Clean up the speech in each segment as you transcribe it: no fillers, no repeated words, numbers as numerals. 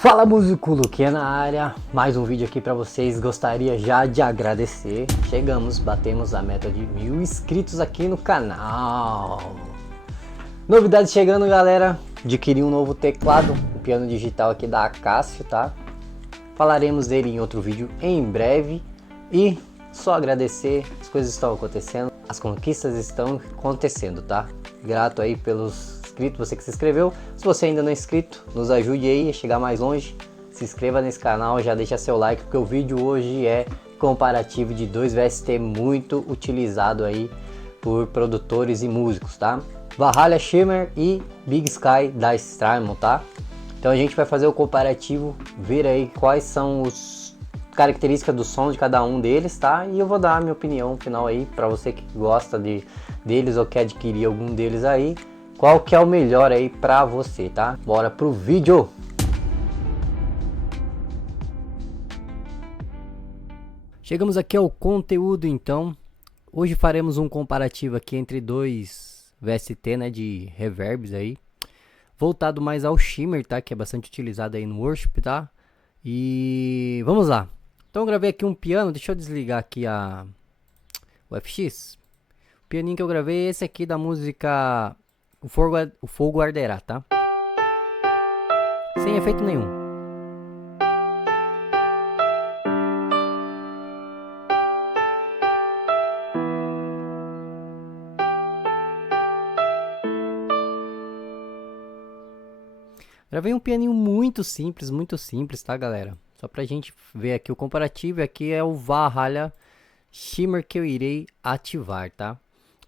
Fala músico, Luquinha na área, mais um vídeo aqui pra vocês. Gostaria já de agradecer, batemos a meta de 1000 inscritos aqui no canal. Novidades chegando, galera, adquiri um novo teclado, um piano digital aqui da Acácio, tá? Falaremos dele em outro vídeo em breve. E só agradecer, as coisas estão acontecendo, as conquistas estão acontecendo, tá? Grato aí pelos inscritos, você que se inscreveu. Se você ainda não é inscrito, nos ajude aí a chegar mais longe. Se inscreva nesse canal, já deixa seu like, porque o vídeo hoje é comparativo de dois VST muito utilizado aí por produtores e músicos, tá? Valhalla Shimmer e Big Sky da Strymon, tá? Então a gente vai fazer o comparativo, ver aí quais são as características do som de cada um deles, tá? E eu vou dar a minha opinião final aí para você que gosta deles ou quer adquirir algum deles aí, qual que é o melhor aí para você, tá? Bora pro vídeo! Chegamos aqui ao conteúdo, então. Hoje faremos um comparativo aqui entre dois VST, né, de reverbs aí, voltado mais ao shimmer, tá, que é bastante utilizado aí no worship, tá? E vamos lá. Então eu gravei aqui um piano, deixa eu desligar aqui o FX. O pianinho que eu gravei é esse aqui da música O Fogo Arderá, tá? Sem efeito nenhum. Gravei um pianinho muito simples, tá, galera? Só pra gente ver aqui o comparativo. Aqui é o Valhalla Shimmer que eu irei ativar, tá?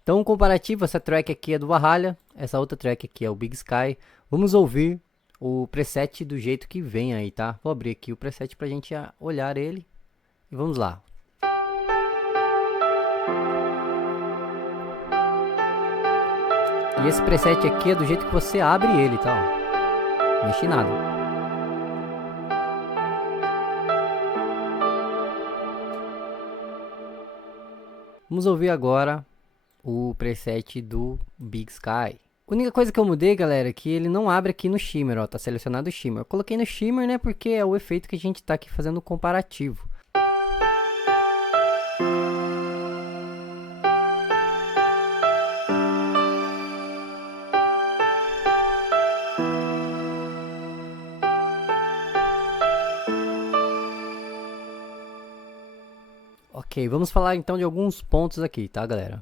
Então, o comparativo, essa track aqui é do Valhalla, essa outra track aqui é o Big Sky. Vamos ouvir o preset do jeito que vem aí, tá? Vou abrir aqui o preset pra gente olhar ele e vamos lá. E esse preset aqui é do jeito que você abre ele, tá? Ó. Não mexe nada. Vamos ouvir agora o preset do Big Sky. A única coisa que eu mudei, galera, é que ele não abre aqui no shimmer, ó, tá selecionado o shimmer. Eu coloquei no shimmer, né, porque é o efeito que a gente tá aqui fazendo o comparativo. Ok, vamos falar então de alguns pontos aqui, tá, galera?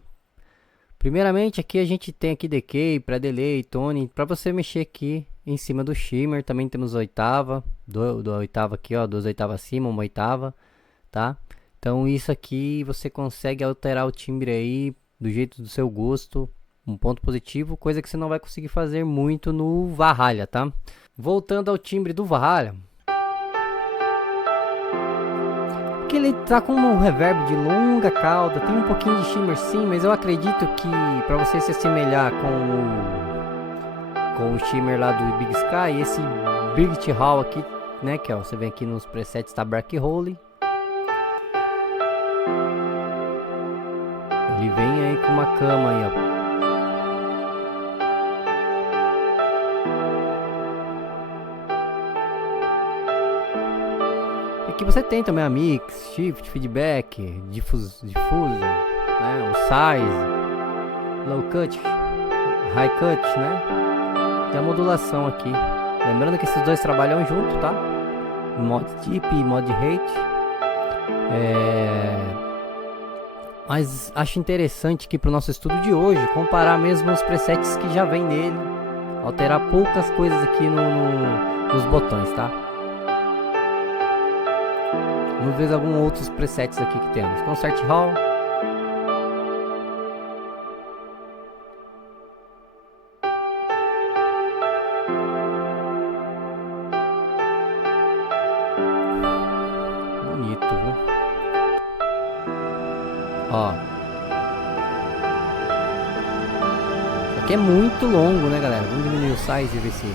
Primeiramente, aqui a gente tem aqui decay, pré-delay, tone, para você mexer aqui em cima do shimmer. Também temos oitava, do oitava aqui, ó, 2/8 acima, 1/8, tá? Então isso aqui você consegue alterar o timbre aí do jeito do seu gosto, um ponto positivo, coisa que você não vai conseguir fazer muito no Valhalla, tá? Voltando ao timbre do Valhalla, que ele tá com um reverb de longa cauda, tem um pouquinho de shimmer sim, mas eu acredito que para você se assemelhar com o shimmer lá do Big Sky, esse Big Hall aqui, né, que ó, você vem aqui nos presets, tá Black Hole. Ele vem aí com uma cama aí, ó. Aqui você tem também a mix, shift, feedback, diffusion, né, o size, low cut, high cut, né, e a modulação aqui. Lembrando que esses dois trabalham junto, tá? Mod tip e mod rate. Mas acho interessante aqui para o nosso estudo de hoje comparar mesmo os presets que já vem nele, alterar poucas coisas aqui nos botões, tá? Vamos ver alguns outros presets aqui que temos. Concert Hall. Bonito, viu? Ó. Isso aqui é muito longo, né, galera? Vamos diminuir o size e ver se...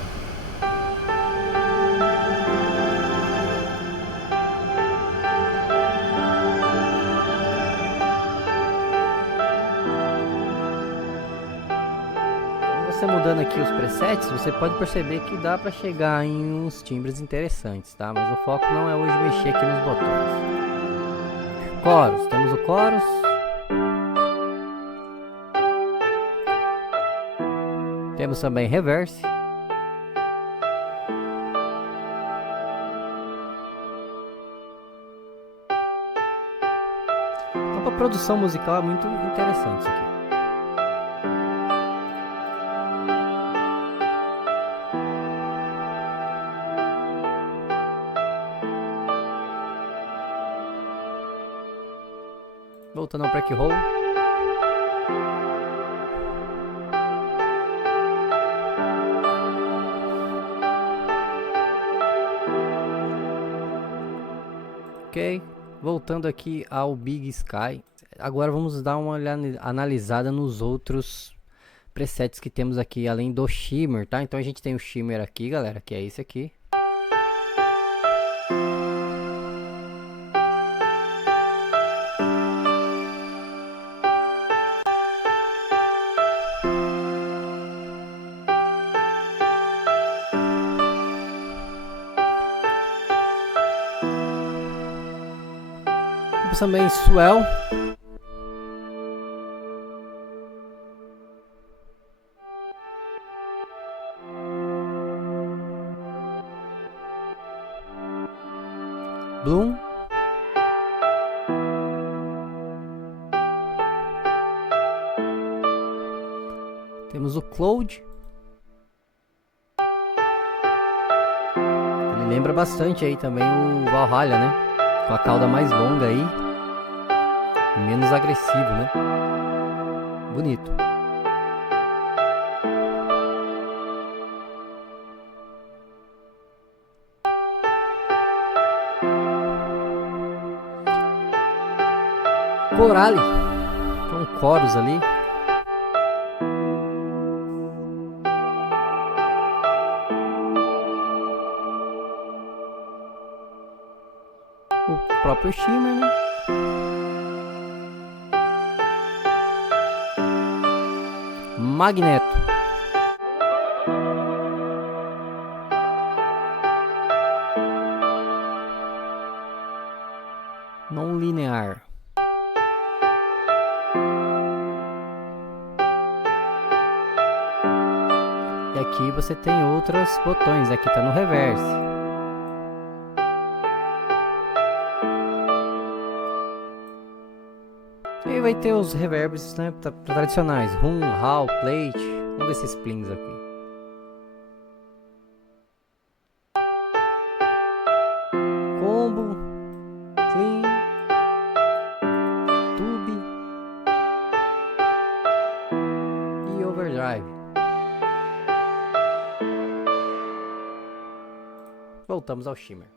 você você mudando aqui os presets, você pode perceber que dá para chegar em uns timbres interessantes, tá? Mas o foco não é hoje mexer aqui nos botões. Chorus, temos o chorus. Temos também reverse. Então, para produção musical é muito interessante isso aqui. Voltando ao break roll. Ok, voltando aqui ao Big Sky. Agora vamos dar uma analisada nos outros presets que temos aqui, além do shimmer, tá? Então a gente tem o shimmer aqui, galera, que é esse aqui. Temos também swell. Bloom. Temos o Cloud. Ele lembra bastante aí também o Valhalla, né? Com a cauda mais longa aí. E menos agressivo, né? Bonito. Coralie, com coros ali. O próprio shimmer, né? Magneto. Não linear. E aqui você tem outros botões, aqui tá no reverse. E aí vai ter os reverbs, né, tradicionais, hum, hall, plate. Vamos ver esses plings aqui. Combo, clean, tube e overdrive. Voltamos ao shimmer.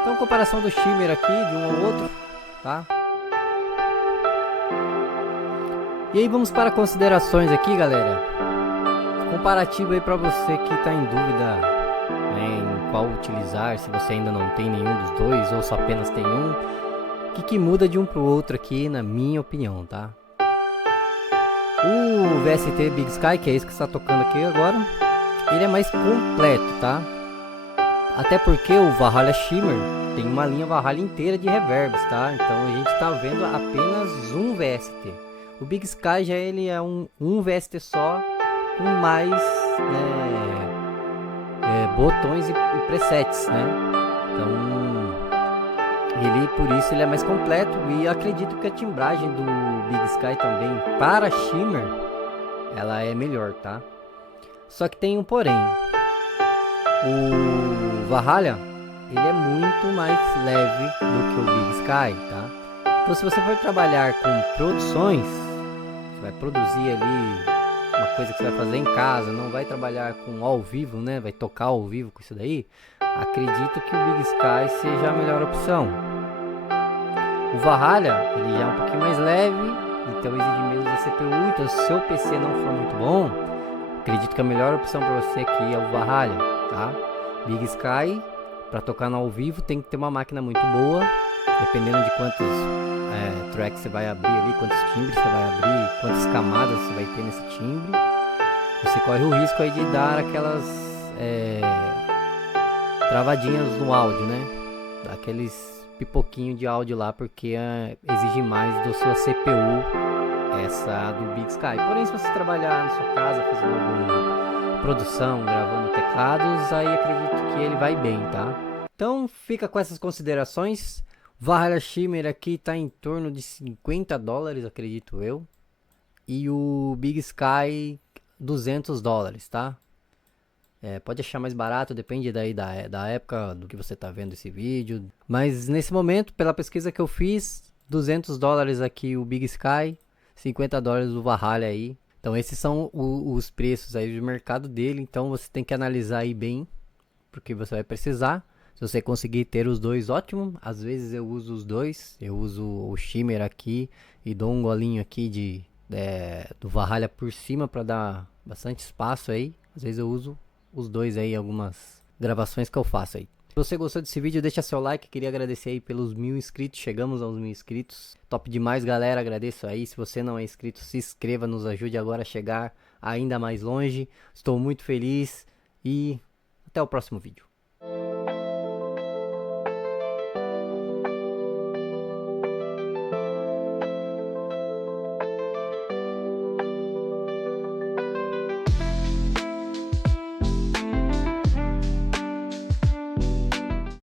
Então, comparação do shimmer aqui de um ao outro, tá? E aí vamos para considerações aqui, galera. Comparativo aí para você que está em dúvida, né, em qual utilizar, se você ainda não tem nenhum dos dois ou só apenas tem um. O que muda de um para o outro aqui, na minha opinião, tá? O VST Big Sky, que é esse que está tocando aqui agora, ele é mais completo, tá? Até porque o Valhalla Shimmer tem uma linha Valhalla inteira de reverbs, tá? Então a gente está vendo apenas um VST. O Big Sky já ele é um VST só, com mais botões e presets, né? Então ele, por isso ele é mais completo, e acredito que a timbragem do Big Sky também para shimmer ela é melhor, tá? Só que tem um porém. O Valhalla ele é muito mais leve do que o Big Sky, tá? Então se você for trabalhar com produções, você vai produzir ali uma coisa que você vai fazer em casa, não vai trabalhar com ao vivo, né? Vai tocar ao vivo com isso daí. Acredito que o Big Sky seja a melhor opção. O Valhalla, ele já é um pouquinho mais leve, então exige menos da CPU. Então se o seu PC não for muito bom, acredito que a melhor opção para você aqui é o Valhalla, tá? Big Sky, para tocar no ao vivo, tem que ter uma máquina muito boa, dependendo de quantos tracks você vai abrir ali, quantos timbres você vai abrir, quantas camadas você vai ter nesse timbre, você corre o risco aí de dar aquelas travadinhas no áudio, né? Aqueles pipoquinhos de áudio lá, porque exige mais da sua CPU, essa do Big Sky. Porém, se você trabalhar na sua casa, fazendo alguma produção, gravando teclados, aí acredito que ele vai bem, tá? Então, fica com essas considerações. O Valhalla Shimmer aqui tá em torno de $50, acredito eu. E o Big Sky, $200, tá? Pode achar mais barato, depende daí da época do que você tá vendo esse vídeo. Mas nesse momento, pela pesquisa que eu fiz, $200 aqui o Big Sky, $50 o Valhalla aí. Então esses são os preços aí do mercado dele. Então você tem que analisar aí bem, porque você vai precisar. Se você conseguir ter os dois, ótimo. Às vezes eu uso os dois. Eu uso o Shimmer aqui e dou um golinho aqui do Valhalla por cima para dar bastante espaço aí. Às vezes eu uso os dois aí, algumas gravações que eu faço aí. Se você gostou desse vídeo, deixa seu like. Queria agradecer aí pelos 1000 inscritos. Chegamos aos 1000 inscritos. Top demais, galera. Agradeço aí. Se você não é inscrito, se inscreva. Nos ajude agora a chegar ainda mais longe. Estou muito feliz. E até o próximo vídeo.